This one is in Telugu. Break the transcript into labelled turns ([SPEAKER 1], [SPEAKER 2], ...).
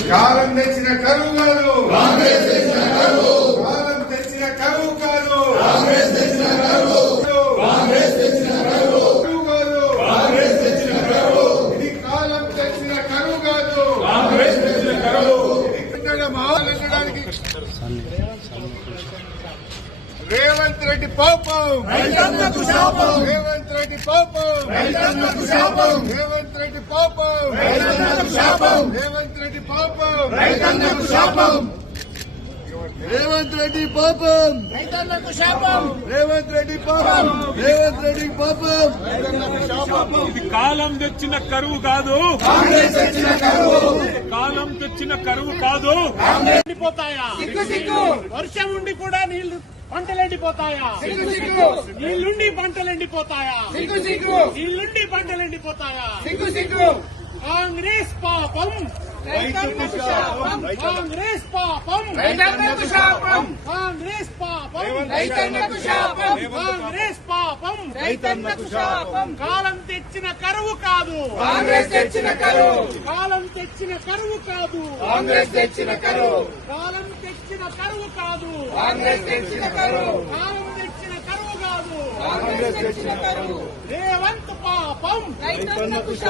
[SPEAKER 1] కాలం తెచ్చిన కరువు కాదు, కాలం తెచ్చిన కరువు కాదు, ఇది కాలం తెచ్చిన కరువు కాదు. మహాలంగడానికి రేవంత్ రెడ్డి పాపం, రేవంత్ రెడ్డి పాపం, రేవంత్ రెడ్డి పాపం, రేవంత్ రెడ్డి పాపం, రైతన్నకు శాపం, రేవంత్ రెడ్డి పాపం, రైతన్నకు శాపం, రేవంత్ రెడ్డి పాపం, రేవంత్ రెడ్డి పాపం.
[SPEAKER 2] ఇది కాలం తెచ్చిన కరువు కాదు, కాలం తెచ్చిన కరువు కాదు.
[SPEAKER 3] ఎండిపోతాయా? వర్షం ఉండి కూడా నీళ్లు పంటలు ఎండిపోతాయా? నీళ్లుండి పంటలు ఎండిపోతాయా? నీళ్లుండి పంటలు ఎండిపోతాయా? కాంగ్రెస్ పాపం, కాంగ్రెస్ పాపం, కాంగ్రెస్ పాపం, కాంగ్రెస్ పాపం. కాలం తెచ్చిన కరువు కాదు, కాంగ్రెస్ తెచ్చిన కరువు, కాలం తెచ్చిన కరువు కాదు, కాంగ్రెస్ తెచ్చిన కరువు, కాలం తెచ్చిన కరువు కాదు, కాంగ్రెస్ తెచ్చిన కరువు, కాలం తెచ్చిన కరువు కాదు, కాంగ్రెస్ తెచ్చిన కరువు. రేవంత్ పాపం,